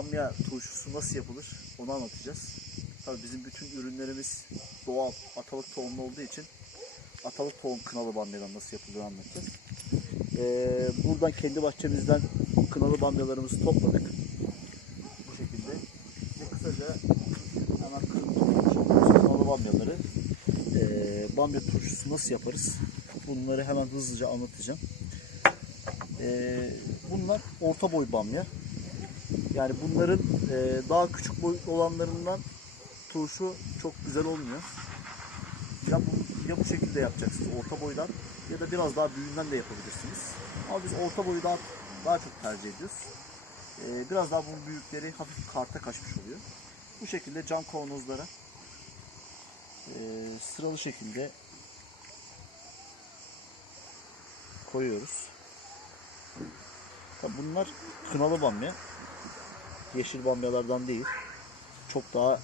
bamya turşusu nasıl yapılır onu anlatacağız. Tabii bizim bütün ürünlerimiz doğal atalık tohumlu olduğu için atalık tohum kınalı bamyadan nasıl yapıldığını anlatacağız. Ee, buradan kendi bahçemizden kınalı bamyalarımızı topladık. Bu şekilde. Ve kısaca hemen kınalı bamyaları ee, bamya turşusu nasıl yaparız? Bunları hemen hızlıca anlatacağım. Ee, bunlar orta boy bamya. Yani bunların e, daha küçük boyutlu olanlarından turşu çok güzel olmuyor. Ya bu, ya bu şekilde yapacaksınız orta boydan ya da biraz daha büyüğünden de yapabilirsiniz. Ama biz orta boyu daha, daha çok tercih ediyoruz. Ee, biraz daha bunun büyükleri hafif karta kaçmış oluyor. Bu şekilde cam kavanozlara e, sıralı şekilde koyuyoruz. Tabii bunlar kınalı bamya. Yeşil bamyalardan değil. Çok daha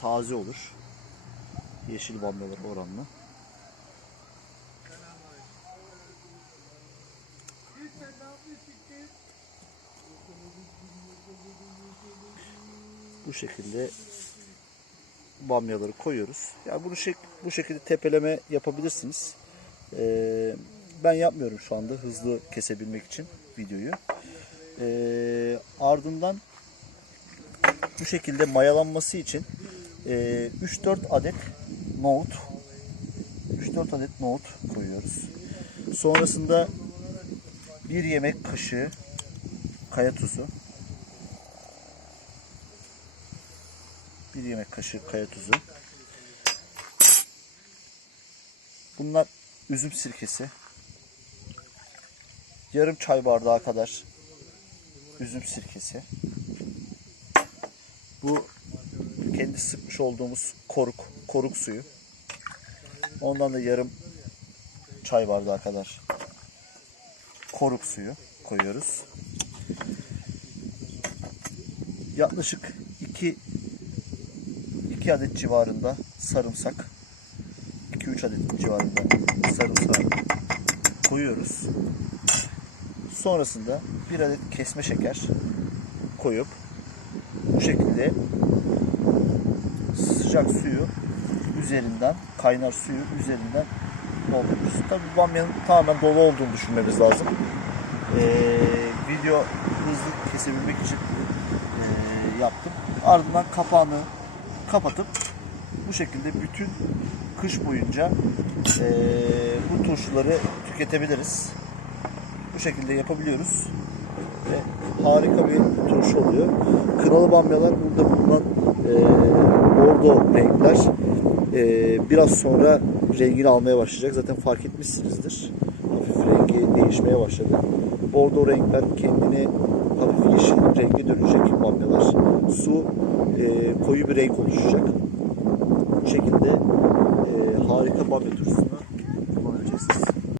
taze olur. Yeşil bamyalar oranla. Bu şekilde bamyaları koyuyoruz. Yani bunu şek bu şekilde tepeleme yapabilirsiniz. Ee, ben yapmıyorum şu anda hızlı kesebilmek için videoyu. Ee, ardından bu şekilde mayalanması için e, 3-4 adet nohut 3-4 adet nohut koyuyoruz. Sonrasında bir yemek kaşığı kaya tuzu. Bir yemek kaşığı kaya tuzu. Bunlar üzüm sirkesi. Yarım çay bardağı kadar üzüm sirkesi bu kendi sıkmış olduğumuz koruk, koruk suyu. Ondan da yarım çay bardağı kadar koruk suyu koyuyoruz. Yaklaşık 2 2 adet civarında sarımsak 2-3 adet civarında sarımsak koyuyoruz. Sonrasında bir adet kesme şeker koyup bu şekilde sıcak suyu üzerinden, kaynar suyu üzerinden dolduruyoruz. Tabii bamyanın tamamen dolu olduğunu düşünmemiz lazım. Ee, video hızlı kesebilmek için ee, yaptım. Ardından kapağını kapatıp bu şekilde bütün kış boyunca ee, bu turşuları tüketebiliriz. Şekilde yapabiliyoruz ve harika bir turşu oluyor. Kınalı bamyalar burada bulunan e, bordo renkler e, biraz sonra rengini almaya başlayacak. Zaten fark etmişsinizdir. Hafif rengi değişmeye başladı. Bordo renkler kendini hafif yeşil renge dönecek bamyalar. Su e, koyu bir renk oluşacak. Bu şekilde e, harika bamya turşusunu kullanabileceksiniz.